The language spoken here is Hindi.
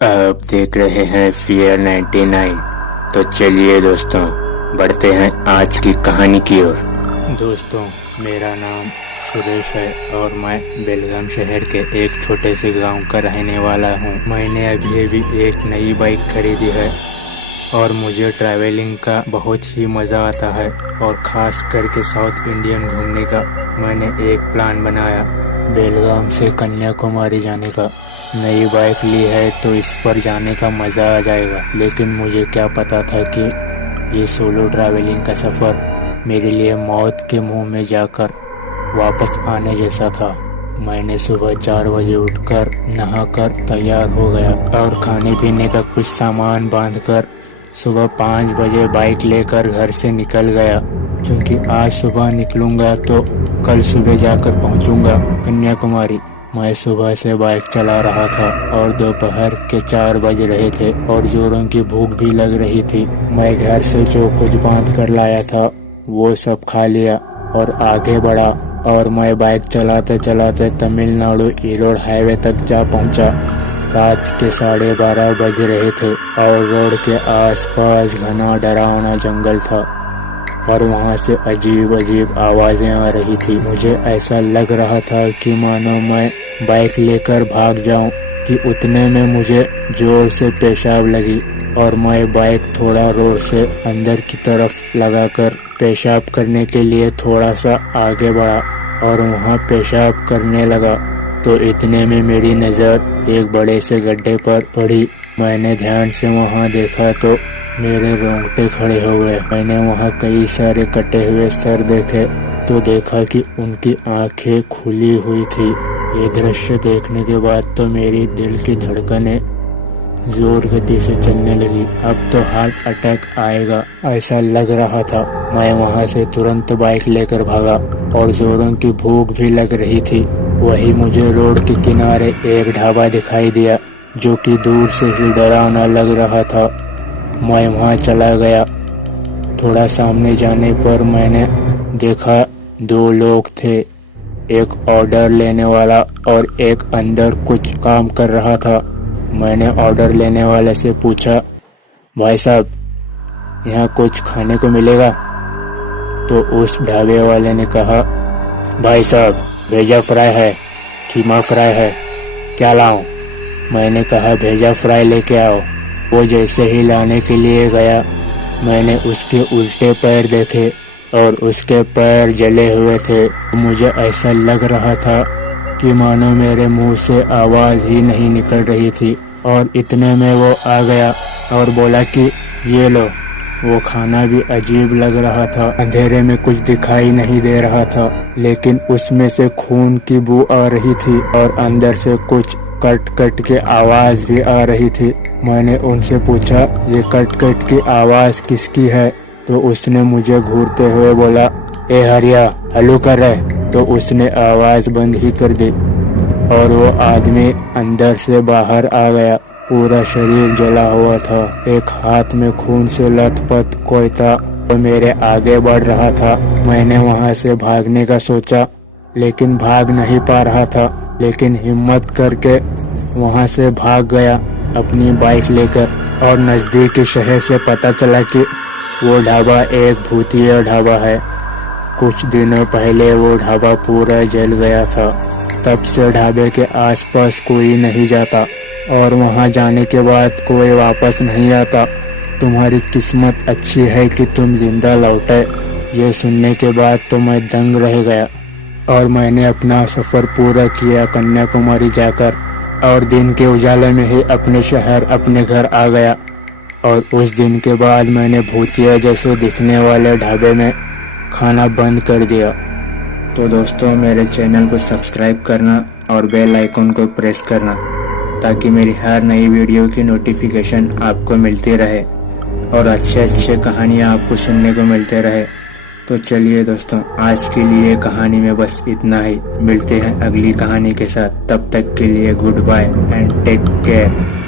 आप देख रहे हैं फियर 99। तो चलिए दोस्तों, बढ़ते हैं आज की कहानी की ओर। दोस्तों, मेरा नाम सुरेश है और मैं बेलगाम शहर के एक छोटे से गांव का रहने वाला हूं। मैंने अभी एक नई बाइक खरीदी है और मुझे ट्रैवलिंग का बहुत ही मज़ा आता है और ख़ास करके साउथ इंडियन घूमने का। मैंने एक प्लान बनाया बेलगाम से कन्याकुमारी जाने का। नई बाइक ली है तो इस पर जाने का मज़ा आ जाएगा, लेकिन मुझे क्या पता था कि ये सोलो ट्रैवलिंग का सफ़र मेरे लिए मौत के मुंह में जाकर वापस आने जैसा था। मैंने सुबह 4 बजे उठकर नहाकर तैयार हो गया और खाने पीने का कुछ सामान बांधकर सुबह 5 बजे बाइक लेकर घर से निकल गया, क्योंकि आज सुबह निकलूंगा तो कल सुबह जाकर पहुंचूंगा कन्याकुमारी। मैं सुबह से बाइक चला रहा था और दोपहर के 4 बज रहे थे और जोरों की भूख भी लग रही थी। मैं घर से जो कुछ बांध कर लाया था वो सब खा लिया और आगे बढ़ा और मैं बाइक चलाते चलाते तमिलनाडु ईरोड हाईवे तक जा पहुंचा। रात के 12:30 बज रहे थे और रोड के आसपास घना डरावना जंगल था और वहाँ से अजीब अजीब आवाज़ें आ रही थी। मुझे ऐसा लग रहा था कि मानो मैं बाइक लेकर भाग जाऊं कि उतने में मुझे जोर से पेशाब लगी और मैं बाइक थोड़ा रोड से अंदर की तरफ लगाकर पेशाब करने के लिए थोड़ा सा आगे बढ़ा और वहाँ पेशाब करने लगा तो इतने में मेरी नज़र एक बड़े से गड्ढे पर पड़ी। मैंने ध्यान से वहाँ देखा तो मेरे रोंगटे खड़े हो गए। मैंने वहाँ कई सारे कटे हुए सर देखे तो देखा कि उनकी आंखें खुली हुई थी। ये दृश्य देखने के बाद तो मेरी दिल की धड़कनें जोर गति से चलने लगी। अब तो हार्ट अटैक आएगा ऐसा लग रहा था। मैं वहाँ से तुरंत बाइक लेकर भागा और जोरों की भूख भी लग रही थी। वही मुझे रोड के किनारे एक ढाबा दिखाई दिया जो कि दूर से ही डरावना लग रहा था। मैं वहाँ चला गया। थोड़ा सामने जाने पर मैंने देखा 2 लोग थे, एक ऑर्डर लेने वाला और एक अंदर कुछ काम कर रहा था। मैंने ऑर्डर लेने वाले से पूछा, भाई साहब यहाँ कुछ खाने को मिलेगा? तो उस ढाबे वाले ने कहा, भाई साहब भेजा फ्राई है, कीमा फ्राई है, क्या लाऊं? मैंने कहा भेजा फ्राई लेके आओ। वो जैसे ही लाने के लिए गया, मैंने उसके उल्टे पैर देखे और उसके पैर जले हुए थे। मुझे ऐसा लग रहा था कि मानो मेरे मुंह से आवाज़ ही नहीं निकल रही थी। और इतने में वो आ गया और बोला कि ये लो। वो खाना भी अजीब लग रहा था। अंधेरे में कुछ दिखाई नहीं दे रहा था, लेकिन उसमें से खून की बू आ रही थी और अंदर से कुछ कट कट के आवाज़ भी आ रही थी। मैंने उनसे पूछा, ये कट कट की आवाज़ किसकी है? तो उसने मुझे घूरते हुए बोला, ए हरिया हलू कर रहे। तो उसने आवाज़ बंद ही कर दी और वो आदमी अंदर से बाहर आ गया। पूरा शरीर जला हुआ था, एक हाथ में खून से लथपथ कोई था और मेरे आगे बढ़ रहा था। मैंने वहाँ से भागने का सोचा, लेकिन भाग नहीं पा रहा था, लेकिन हिम्मत करके वहाँ से भाग गया अपनी बाइक लेकर। और नज़दीकी शहर से पता चला कि वो ढाबा एक भूतिया ढाबा है। कुछ दिनों पहले वो ढाबा पूरा जल गया था। तब से ढाबे के आसपास कोई नहीं जाता और वहाँ जाने के बाद कोई वापस नहीं आता। तुम्हारी किस्मत अच्छी है कि तुम जिंदा लौटे। ये सुनने के बाद तो मैं दंग रह गया और मैंने अपना सफ़र पूरा किया कन्याकुमारी जाकर और दिन के उजाले में ही अपने शहर अपने घर आ गया। और उस दिन के बाद मैंने भूतिया जैसे दिखने वाले ढाबे में खाना बंद कर दिया। तो दोस्तों, मेरे चैनल को सब्सक्राइब करना और बेल आइकन को प्रेस करना ताकि मेरी हर नई वीडियो की नोटिफिकेशन आपको मिलती रहे और अच्छे कहानियाँ आपको सुनने को मिलते रहे। तो चलिए दोस्तों, आज के लिए कहानी में बस इतना ही। मिलते हैं अगली कहानी के साथ। तब तक के लिए goodbye and take care.